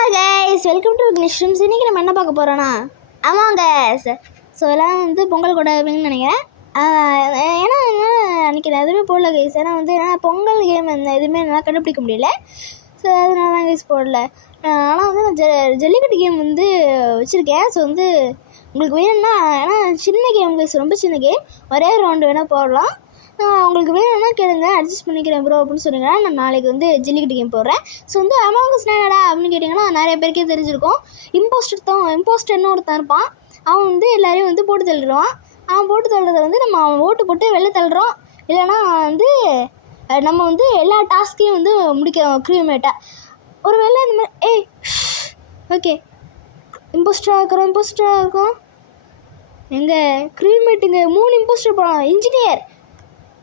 Hi guys, welcome to Vignesh. இன்றைக்கி நம்ம என்ன பார்க்க போகிறோன்னா ஆமாங்க. ஸோ எல்லாம் வந்து பொங்கல் கொண்டாடுவீங்கன்னு நினைக்கிறேன். ஏன்னா அன்றைக்கி நான் எதுவுமே போடல கைஸ். ஏன்னா வந்து பொங்கல் கேம் எதுவுமே என்னால் கண்டுபிடிக்க முடியல. ஸோ அதனால தான் கைஸ் போடல. ஆனால் வந்து நான் ஜல்லிக்கட்டு கேம் வந்து வச்சுருக்கேன். ஸோ வந்து உங்களுக்கு வேணும்னா, ஏன்னா சின்ன கேம் கைஸ், ரொம்ப சின்ன கேம், ஒரே ரவுண்டு வேணால் போடலாம். உங்களுக்கு வேணும்னா கேளுங்க, அட்ஜஸ்ட் பண்ணிக்கிறேன் ப்ரோ அப்படின்னு சொன்னீங்கன்னா நான் நாளைக்கு வந்து ஜல்லிக்கட்டு கேம் போடுறேன். ஸோ வந்து அமாங் அஸ் என்னடா அப்படின்னு கேட்டிங்கன்னா நிறைய பேருக்கே தெரிஞ்சிருக்கும். இம்போஸ்டர்னு ஒருத்தன் இருப்பான். அவன் வந்து எல்லாரையும் வந்து போட்டு தள்ளிடுவான். அவன் போட்டு தள்ளுறதை வந்து நம்ம அவன் ஓட்டு போட்டு வெளில தள்ளுறோம். இல்லைனா வந்து நம்ம வந்து எல்லா டாஸ்க்கையும் வந்து முடிக்கிறோம் க்ரீமேட்டாக. ஒரு வேளை இந்த மாதிரி ஓகே இம்போஸ்டராக இருக்கும். எங்கள் க்ரீமேட்டுங்க 3 இம்போஸ்டர் போகலாம். இன்ஜினியர்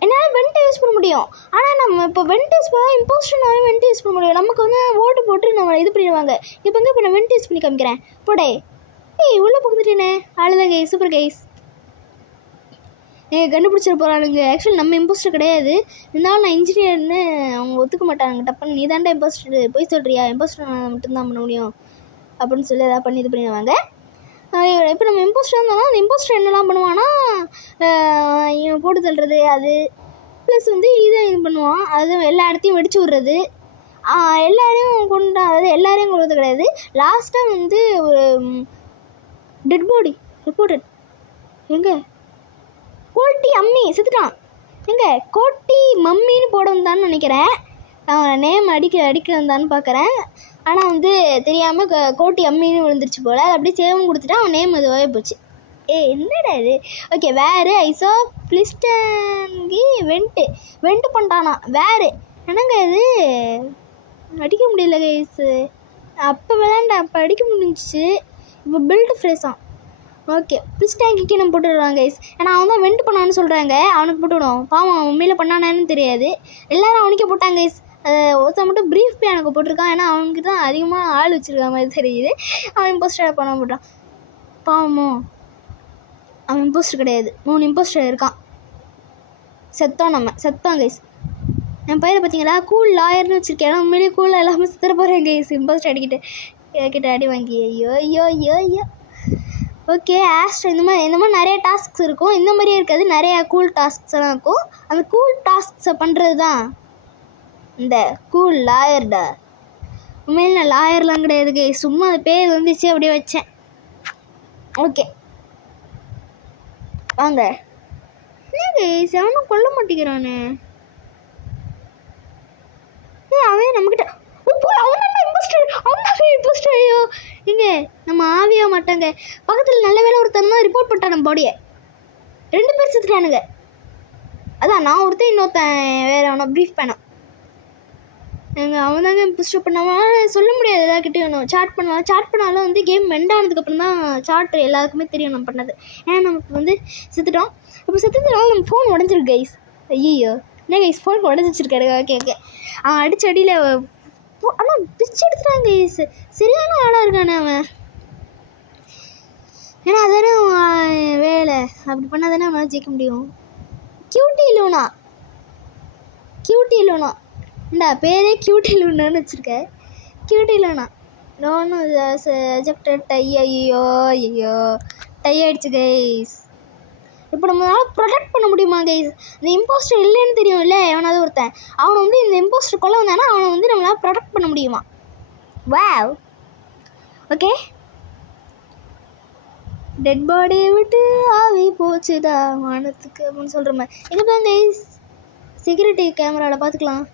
என்னால் வெண்ட் யூஸ் பண்ண முடியும். ஆனால் நம்ம இப்போ வெண்ட் யூஸ் பண்ணால் இம்போஸ்டர்னாலும் வெண்ட் யூஸ் பண்ண முடியும். நமக்கு வந்து ஓட்டு போட்டு நம்ம இது பண்ணிடுவாங்க. இப்போ நான் வெண்ட் யூஸ் பண்ணி காமிக்கிறேன். போடே உள்ளே புகுந்துட்டேனே. அவ்வளோதான் கைஸ், சூப்பர் கைஸ். கண்டுபிடிச்சிட போகிறானுங்க. ஆக்சுவலி நம்ம இம்போஸ்டர் கிடையாது. இருந்தாலும் நான் இன்ஜினியர்னு அவங்க ஒத்துக்க மாட்டாங்க. டப்புன்னு நீ தாண்டா இம்போஸ்டர், போய் சொல்கிறியா, இம்போஸ்டர் மட்டும்தான் பண்ண முடியும் அப்படின்னு சொல்லி எதாவது பண்ணி இது பண்ணிடுவாங்க. இப்போ நம்ம இம்போஸ்டர் இருந்தாலும் அந்த இம்போஸ்டர் என்னெல்லாம் பண்ணுவான்னா போட்டு தள்ளுறது, அது ப்ளஸ் வந்து இது பண்ணுவான். அது எல்லா இடத்தையும் வெடிச்சு விட்றது, எல்லாரையும் அதாவது எல்லாரையும் கொள்வது கிடையாது. லாஸ்ட்டாக வந்து ஒரு டெட் பாடி ரிப்போர்ட்டட். எங்கே கோட்டி அம்மி செத்துட்டான். எங்கே கோட்டி மம்மின்னு போட வந்தான்னு நினைக்கிறேன். நேம் அடிக்க வந்தான்னு பார்க்குறேன். ஆனால் வந்து தெரியாமல் கோட்டி அம்மின்னு விழுந்துருச்சு போல். அது அப்படியே சேவும் கொடுத்துட்டா அவன் நேம் அதுவாகவே போச்சு. என்னடா இது. ஓகே, வேறு ஐசோ பிளிஸ்டங்கி வெண்ட்டு பண்ணிட்டானா வேறு. என்னங்க இது அடிக்க முடியல கைஸு. அப்போ அப்போ அடிக்க முடிஞ்சிச்சு. இப்போ பில்டு ஃப்ரேஸான். ஓகே, பிளிஸ்டங்கிக்கு நம்ம போட்டுவிடுவாங்க கைஸ். ஏன்னா அவன் தான் வெண்ட் பண்ணான்னு சொல்கிறாங்க. அவனுக்கு போட்டுவிடுவோம். பாவம் அவன் உண்மையில் பண்ணானேன்னு தெரியாது. எல்லோரும் அவனுக்கே போட்டாங்க கைஸ். ஒருத்தன் மட்டும் ப்ரீஃப் பே எனக்கு போட்டிருக்கான். ஏன்னா அவனுக்கு தான் அதிகமாக ஆள் வச்சுருக்க மாதிரி தெரியுது. அவன் இம்போஸ்டர் பண்ண போட்டான். பாவமோ, அவன் இம்போஸ்டர் கிடையாது. 3 இம்போஸ்டர் இருக்கான். செத்தோம் கைஸ். என் பையனை பார்த்தீங்களா, கூல் லாயர்னு வச்சுருக்கேன். ஏன்னா உண்மையிலேயே கூலாக எல்லாமே சுற்றுற போகிறேன் கைஸ். இம்போஸ்டர் அடிக்கிட்டு அடி வாங்கி ஐயோ. ஓகே, ஆஸ்ட்ரோ இந்த மாதிரி நிறைய டாஸ்க்ஸ் இருக்கும். இந்த மாதிரியே இருக்காது, நிறைய கூல் டாஸ்க்ஸ் எல்லாம் இருக்கும். அந்த கூல் டாஸ்க்ஸை பண்ணுறது தான் இந்த கூல் லாயர்டா. உண்மையில நான் லாயர்லாம் கிடையாது கே, சும்மா அது பேர் வந்துச்சு அப்படியே வச்சேன். ஓகே வாங்க. என்னங்க செவனும் கொல்ல மாட்டேங்கிறானே. அவன் நம்மக்கிட்ட இம்போஸ்டர். ஐயோ இங்க நம்ம ஆவியா மாட்டாங்க. பக்கத்தில் நல்ல வேலை ஒருத்தன் தான் ரிப்போர்ட் பண்ணிட்டான் நம்ம பாடியை. 2 பேர் செத்துட்டானுங்க. அதான் நான் ஒருத்தன், இன்னொருத்தன் வேற அவனை ப்ரீஃப் பண்ணான். அவன் தாங்க இம்போஸ்டர் பண்ணாமல் சொல்ல முடியாது. எல்லாருக்கிட்டையும் சாட் பண்ணாலும் வந்து கேம் எண்ட் ஆனதுக்கப்புறம் தான் சாட் எல்லாருக்குமே தெரியும் நம்ம பண்ணது. ஏன்னா நமக்கு வந்து செத்துட்டோம். இப்போ செத்துட்டனால நம்ம ஃபோன் உடஞ்சிருக்கு கைஸ். ஐயோ என்ன கைஸ், ஃபோன் உடஞ்சி வச்சிருக்காரு. ஓகே அவன் அடித்த அடியில் ஆனால் பிச்சு எடுத்துட்டான் கைஸ். சரியான ஆளாக இருக்கானே அவன். ஏன்னா அதானே அவன் வேலை. அப்படி பண்ணால் தானே அவனால் ஜெயிக்க முடியும். கியூட்டி லூனா இந்தா பேரே கியூட்டி லூனான்னு வச்சுருக்கேன். கியூட்டி லூனா நோன்னு எஜெக்டட் டை. ஐயோ டை ஆகிடுச்சு கைஸ். இப்போ நம்மளால் ப்ரொடெக்ட் பண்ண முடியுமா கைஸ்? இந்த இம்போஸ்டர் இல்லைன்னு தெரியும் இல்லை, எவனாவது ஒருத்தன் அவனை வந்து இந்த இம்போஸ்டர் கொள்ள வந்தானா அவனை வந்து நம்மளால் ப்ரொடெக்ட் பண்ண முடியுமா? வாவ். ஓகே, டெட் பாடியை விட்டு ஆவி போச்சுடா வானத்துக்கு அப்படின்னு சொல்கிற மாதிரி. எங்கே போய் கைஸ் செக்யூரிட்டி கேமராவில் பார்த்துக்கலாம்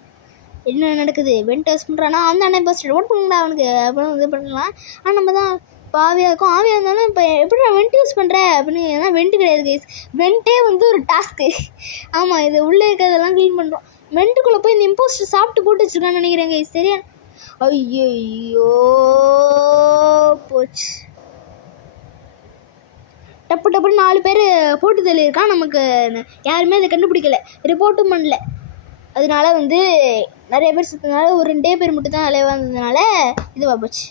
என்ன நடக்குது. வெண்ட் யூஸ் பண்ணுறான்னா அந்த அண்ணன் இம்போஸ்டர் ஓட் பண்ணுங்களா அவனுக்கு அப்படின்னு இது பண்ணலாம். ஆனால் நம்ம தான் இப்போ ஆவியாக இருந்தாலும் இப்போ எப்படி நான் வெண்ட் யூஸ் பண்ணுறேன் அப்படின்னு. ஏன்னா வெண்ட்டு கிடையாது கைஸ். வெண்ட்டே வந்து ஒரு டாஸ்க்கு. ஆமாம், இது உள்ளே இருக்கிறதெல்லாம் க்ளீன் பண்ணுறோம். வெண்ட்டுக்குள்ளே போய் இந்த இம்போஸ்டர் சாப்பிட்டு போட்டு வச்சுருக்கான்னு நினைக்கிறேன் கைஸ். சரியா? ஐயோ போச்சு. டப்புன்னு 4 பேர் போட்டு தள்ளியிருக்கான். நமக்கு யாருமே அதை கண்டுபிடிக்கல, ரிப்போர்ட்டும் பண்ணல. அதனால வந்து நிறைய பேர் சுற்றினால ஒரு 2 பேர் மட்டும் தான் அலைவாக இருந்ததுனால இதுவாக போச்சு.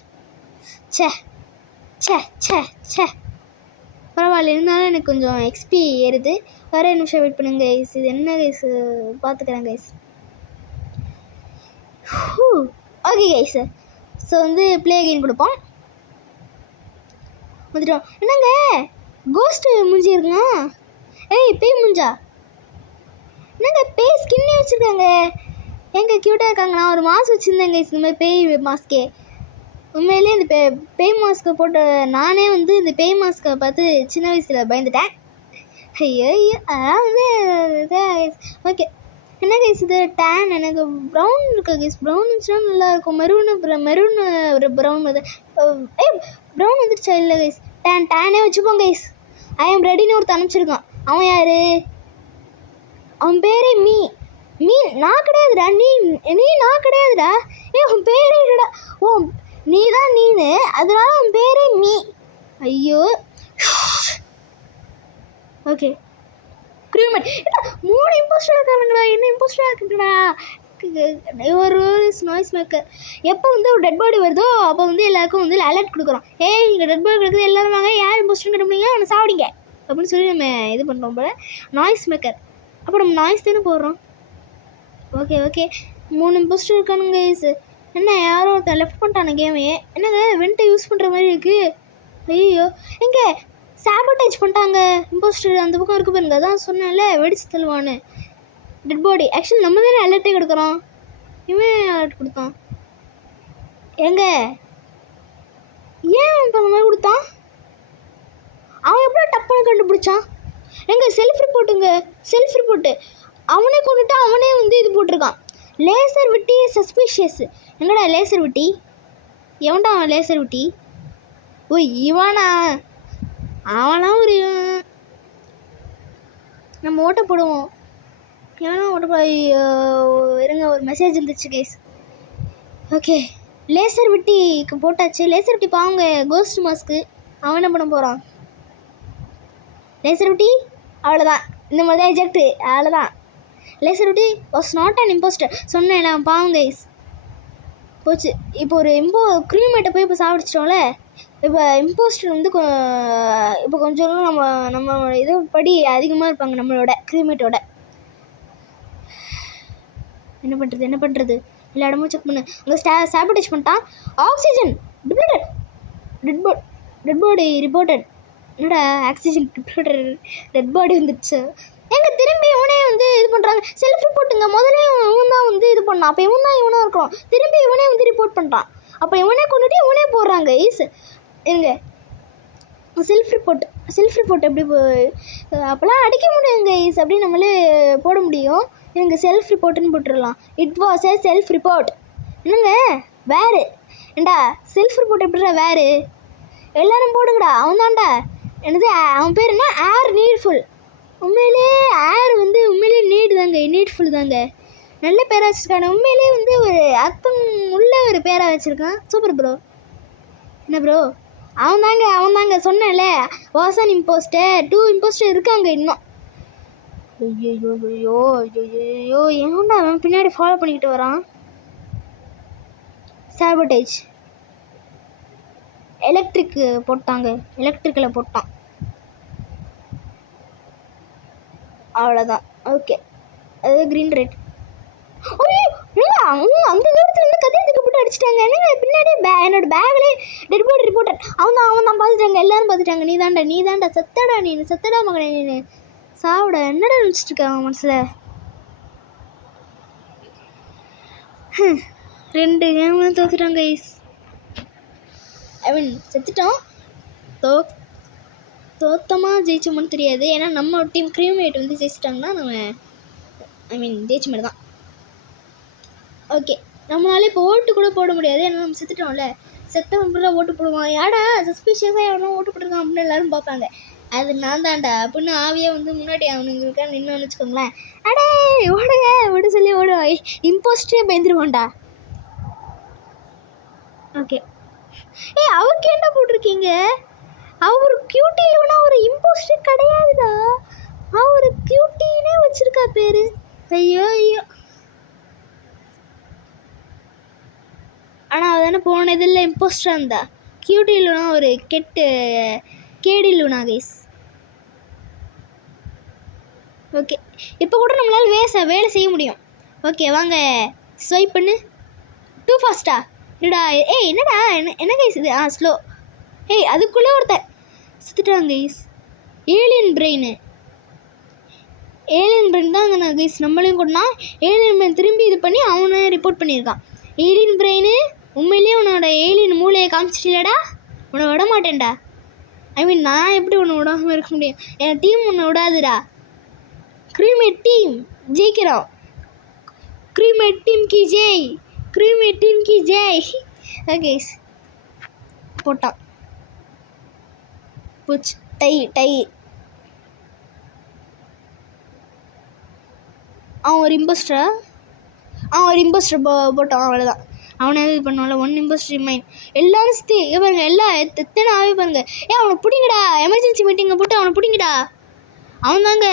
சே பரவாயில்ல. இருந்தாலும் எனக்கு கொஞ்சம் எக்ஸ்பி ஏறுது. வேறு நிமிஷம் வெயிட் பண்ணுங்க கைஸ். இது என்ன கைஸ் பார்த்துக்கிறேன் கைஸ். ஓகே கைஸ், ஸோ வந்து ப்ளே அகைன் கொடுப்போம். வந்துட்டோம். என்னங்க கோஸ்ட்டு மூஞ்சி இருக்குங்க. ஏய் பேய் மூஞ்சா, என்னங்க பேய் ஸ்கின்னே வச்சுருக்காங்க. எங்கே க்யூட்டாக இருக்காங்க. நான் ஒரு மாஸ்க் வச்சுருந்தேங்க இந்த மாதிரி பேய் மாஸ்க்கே. உண்மையிலே இந்த பேய் மாஸ்க்கை போட்டு நானே வந்து இந்த பேய் மாஸ்க்கை பார்த்து சின்ன வயசில் பயந்துட்டேன். ஐயோ ஐயோ அதான் வந்து ஓகே. என்ன கைஸ் இது டேன், எனக்கு ப்ரௌன் இருக்கா கைஸ். ப்ரௌன் இருந்துச்சுன்னா நல்லாயிருக்கும். மெரூன் ஒரு ப்ரௌன் வந்து ப்ரௌன் வந்துருச்சா? இல்லை கைஸ், டேனே வச்சுப்போம் கைஸ். ஐ எம் ரெடின்னு ஒருத்தர் அனுப்பிச்சிருக்கான். அவன் யார்? அவன் பேரே மீ. நான் கிடையாதுடா. நீ நான் கிடையாதுடா. உன் பேரே இல்லைடா. ஓ நீ தான் நீனு, அதனால அவன் பேரே மீ. ஐயோ ஓகே. Crewmate 3 impostor இருக்காருங்களா? என்ன இம்போஸ்டராக இருக்குங்கடா. ஒரு நாய்ஸ் மேக்கர். எப்போ வந்து ஒரு டெட் பாடி வருதோ அப்போ வந்து எல்லாருக்கும் வந்து அலர்ட் கொடுக்குறோம். ஏய் இங்கே டெட் பாடி இருக்குது, எல்லோரும் வாங்க, யார் இம்போஸ்டர் கிட்டீங்க அவனை சாப்பிடிங்க அப்படின்னு சொல்லி நம்ம இது பண்ணுறோம் போல். Noise maker. அப்போ நம்ம நாய்ஸ் தானே போடுறோம். ஓகே 3 இம்போஸ்டர் இருக்கானுங்க கைஸ். என்ன யாரோ ஒருத்தன் லெஃப்ட் பண்ணிட்டான கேமே. என்னங்க வெண்ட்டை யூஸ் பண்ணுற மாதிரி இருக்குது. ஐயோ எங்கே சாபோட்டேஜ் பண்ணிட்டாங்க இம்போஸ்டர். அந்த பக்கம் இருக்கு பாருங்க. அதான் சொன்னேன்ல வெடிச்சு தள்ளுவான்னு. Dead body. ஆக்சுவலி நம்ம தானே அலர்ட்டே கொடுக்குறோம். இவன் அலர்ட் கொடுத்தான். எங்க ஏன் இப்போ அந்த மாதிரி கொடுத்தான்? அவன் எப்படியோ டப்புன்னு கண்டுபிடிச்சான். எங்க செல்ஃப் ரிப்போர்ட்டு. அவனே கொண்டுட்டு அவனே வந்து இது போட்டிருக்கான். Laser witty suspicious. எங்கடா லேசர் விட்டி? எவன்டா அவன் லேசர் விட்டி? ஓ இவானா? அவனா ஒரு நம்ம ஓட்ட போடுவோம். ஏன்னா ஓட்ட போட இருங்க, ஒரு மெசேஜ் இருந்துச்சு கைஸ். ஓகே லேசர் விட்டிக்கு போட்டாச்சு. லேசர் விட்டி பாவங்க கோஸ்ட் மாஸ்க்கு. அவன் என்ன பண்ண போகிறான்? லேசர் விட்டி அவ்வளோதான். இந்த மாதிரி தான் எஜெக்ட். அவ்வளோதான். Laser witty was not an impostor. சொன்னேன் நான் பாவம் கைஸ். போச்சு. இப்போ ஒரு க்ரீமேட்டை போய் இப்போ சாப்பிடுச்சிட்டோம்ல. இப்போ இம்போஸ்டர் வந்து இப்போ கொஞ்சம் நம்ம இது படி அதிகமாக இருப்பாங்க நம்மளோட க்ரீமேட்டோட. என்ன பண்ணுறது? எல்லா இடமும் செக் பண்ணு. அங்கே சாபிட்டேஜ் பண்ணிட்டான். Oxygen dead body reported. என்னடா ஆக்சிஜன் டெட் பாடி வந்துடுச்சு. எங்க திரும்பி இவனே வந்து இது பண்ணுறாங்க. செல்ஃப் ரிப்போர்ட்டுங்க. முதல்ல இவன் தான் வந்து இது பண்ணான். அப்போ இவனாக இருக்கிறோம். திரும்பி இவனே வந்து ரிப்போர்ட் பண்ணுறான். அப்போ இவனே கொண்டுட்டு இவனே போடுறாங்க ஈஸ். எங்க செல்ஃப் ரிப்போர்ட் எப்படி அப்போலாம் அடிக்க முடியுங்க ஈஸ். அப்படி நம்மளே போட முடியும். எங்க செல்ஃப் ரிப்போர்ட்டுன்னு போட்டுடலாம். It was a self report. என்னங்க வேறு ஏண்டா செல்ஃப் ரிப்போர்ட் எப்படிடா வேறு? எல்லோரும் போடுங்கடா. அவன் தான்டா. என்னது அவன் பேர் என்ன? ஏர் நீட்ஃபுல். உண்மையிலே ஏர் வந்து உண்மையிலே நீட்ஃபுல் தாங்க. நல்ல பேராக வச்சுருக்காங்க. உண்மையிலே வந்து ஒரு அர்த்தம் உள்ள ஒரு பேராக வச்சுருக்கான். Super bro. என்ன ப்ரோ? அவன் தாங்க சொன்னேன்ல வாஸ் அன் இம்போஸ்டர். 2 இம்போஸ்டர் இருக்காங்க இன்னும். ஐயோ ஏன்டா அவன் பின்னாடி ஃபாலோ பண்ணிக்கிட்டு வரான்? சாபோட்டேஜ். எலக்ட்ரிக்கில் போட்டான். அவ்வளோதான். ஓகே அது க்ரீன் ரெட். அந்த தூரத்தில் இருந்து கதையத்துக்கு போட்டு அடிச்சிட்டாங்க. என்னங்க பின்னாடி என்னோட பேக்லேயே டெட் பாடி ரிப்போர்ட்டட். அவன் தான் பார்த்துட்டாங்க. எல்லோரும் பார்த்துட்டாங்க. நீ தாண்டா செத்தடா மகனே நீ சாவிட. என்னடா நினச்சிட்டு இருக்க அவன் மனசில்? 2 கேம் தோத்துட்டாங்க கைஸ். செத்துட்டோம். தோத்தமா ஜெயிச்சோமான்னு தெரியாது. ஏன்னா நம்ம டீம் க்ரீமேட் வந்து ஜெயிச்சிட்டாங்கன்னா நம்ம ஜெயிச்ச மாதிரி தான். ஓகே நம்மளால இப்போ ஓட்டு கூட போட முடியாது. ஏன்னா நம்ம செத்துட்டோம்ல. செத்தவன் ஃபுல்லாக ஓட்டு போடுவான். யாடா சஸ்பீஷியஸாக எவனோ ஓட்டு போட்டிருக்கான் அப்படின்னு எல்லோரும் பார்ப்பாங்க. அது நான் தான்டா அப்படின்னு ஆவியாக வந்து முன்னாடி அவனுங்களுக்கா நின்று வச்சுக்கோங்களேன். அடே ஓடுங்க ஓட சொல்லி ஓடுவா. இம்போஸ்டரே பயந்துருவான்டா. ஓகே அவருக்கு என்ன போட்டிருக்கீங்க? அவர் கியூட்டி இல்லைன்னா ஒரு இம்போஸ்டர் கிடையாதுடா. அவர் கியூட்டினே வச்சிருக்கா பேரு. ஐயோ ஆனால் அவதானே போனதில்லை இம்போஸ்டராக இருந்தா. கியூட்டி இல்லைனா ஒரு கேடி இல்லைனா கைஸ். ஓகே இப்போ கூட நம்மளால் வேலை செய்ய முடியும். ஓகே வாங்க ஸ்வைப் பண்ணு. டூ ஃபாஸ்ட்டா? என்னடா என்னடா என்ன கைஸ் இது ஸ்லோ. அதுக்குள்ளே ஒருத்தன் செத்துட்டாங்க கைஸ். ஏலியன் பிரெயின் தான் அங்கே கைஸ் நம்மளையும் கொண்டா. ஏலியன் பிரெயின் திரும்பி இது பண்ணி அவனை ரிப்போர்ட் பண்ணியிருக்கான். ஏலியன் பிரெயின் உண்மையிலேயே உன்னோட ஏலியன் மூளையை காமிச்சிட்டில்லடா, உன்னை விட மாட்டேன்டா. நான் எப்படி உன்னை விடாமல் இருக்க முடியும்? என் டீம் உன்னை விடாதுடா. க்ரீமேட் டீம் ஜெயிக்கிறோம். க்ரீமேட் டீம் கி ஜெய். ஓகே போட்டான். போச்சு. டை. அவன் ஒரு இம்போஸ்டர் போட்டான். அவ்வளோதான். அவனை இது பண்ணுவான்ல. 1 இம்போஸ்டர் ரிமைன். எல்லாரும் சுற்றி பாருங்க. எத்தனை ஆவே பாருங்க. அவனை பிடிங்கடா. எமர்ஜென்சி மீட்டிங்கை போட்டு அவனை பிடிங்கடா. அவன் தாங்க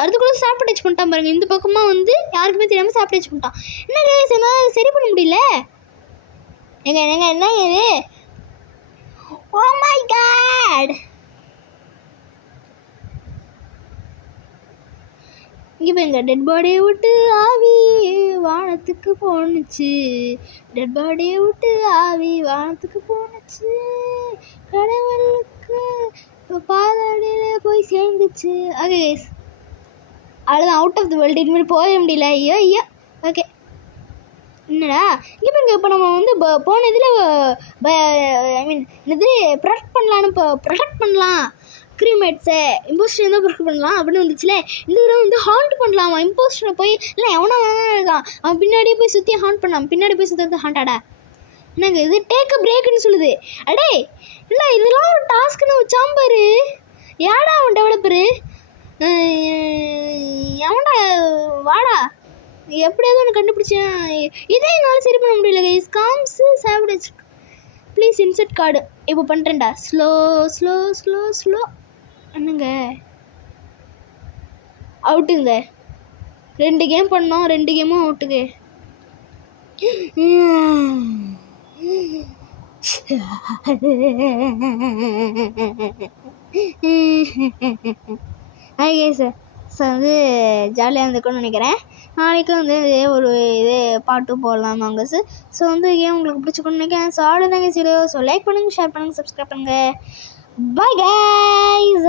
அதுக்குள்ளே சாப்பிட்டு பண்ணிட்டான் பாருங்க. இந்த பக்கமாக வந்து யாருக்குமே தெரியாமல் சாப்பிட்டு பண்ணிட்டான். என்ன சரி பண்ண முடியல. என்ன இது? Oh my God. இங்கே பாருங்க. டெட் பாடியை விட்டு ஆவி வானத்துக்கு போணுச்சு. கடவுளுக்கு பாதாடியில் போய் சேர்ந்துச்சு. ஓகே கைஸ், அவ்வளோதான். Out of the world. இனிமேல் போக முடியல. ஐயோ. ஓகே என்னடா இங்கே பாருங்க. இப்போ நம்ம வந்து போன இதில் இது ப்ரொடெக்ட் பண்ணலாம் க்ரீமேட்ஸை. இம்போஸ்டர் தான் ப்ரொடெக்ட் பண்ணலாம் அப்படின்னு வந்துச்சுல. இந்த தடவை வந்து ஹாண்ட் பண்ணலாமா இம்போஸ்டரை போய். இல்லை எவனா இருக்கான் அவன் பின்னாடியே போய் சுற்றி ஹாண்ட் பண்ணான். பின்னாடி போய் சுற்றுறது ஹாண்டாடா. என்னங்க இது டேக் அ பிரேக்குன்னு சொல்லுது. இல்லை இதெல்லாம் ஒரு டாஸ்க்குன்னு வச்சாம் பாரு. யாடா அவன் டெவலப்பரு? எவன்டா வாடா. எப்படியாவது ஒன்று கண்டுபிடிச்சேன். இதே என்னால் சரி பண்ண முடியல guys. Comms sabotage please insert card. இப்போ பண்ணுறேன்டா. ஸ்லோ. என்னங்க அவுட்டுங்க. 2 கேம் பண்ணோம். 2 கேமும் அவுட்டுங்க. Okay sir. ஸோ வந்து ஜாலியாக இருந்துக்குன்னு நினைக்கிறேன். நாளைக்கு வந்து ஒரு பாட்டு போடலாம் வாங்க சார். ஸோ வந்து கேம் உங்களுக்கு பிடிச்சிக்கணும்னு நினைக்கிறேன். ஸோ அவ்வளோதாங்க வீடியோ. ஸோ லைக் பண்ணுங்கள், ஷேர் பண்ணுங்கள், சப்ஸ்கிரைப் பண்ணுங்கள். Bye guys.